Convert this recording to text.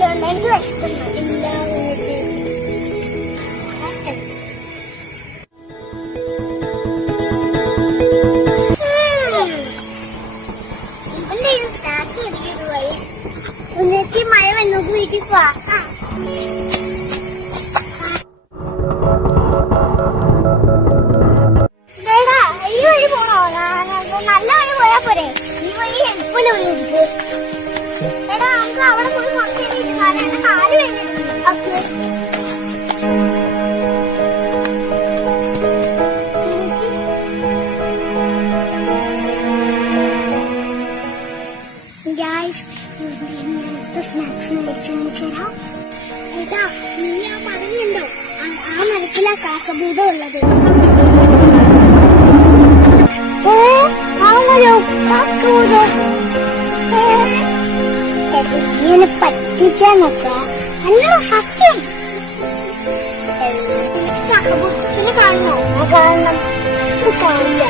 വല്ലതും എനിക്ക് വിശക്കുന്നു. ഇല്ല ഇവന്റെ സ്നാക്സ് എടുത്തിട്ട് പോയി. ഉന്നത്തി മഴ വന്നു വീട്ടിൽ പോവാ. ഈ വഴി പോണോ? നല്ല വഴി പോയാ പോരെ? ഈ വഴി എളുപ്പമല്ലേ വന്നിരിക്ക്. എടാ നമുക്ക് അവിടെ പോയി കുറച്ച് എന്റെ കാല് കഴിഞ്ഞിട്ടുണ്ട്. സ്നാക്സ് മേടിച്ചു തരാം. ഏട്ടാ നീ ആ മരമുണ്ടോ? ആ മരത്തിലാ കാക്കഭൂതം ഉള്ളത്. ഇങ്ങനെ പറ്റിക്കാനൊക്കെ നല്ല സത്യം. കാക്കഭൂതത്തിനെ കാണണോ? കാണണം. കാണില്ല.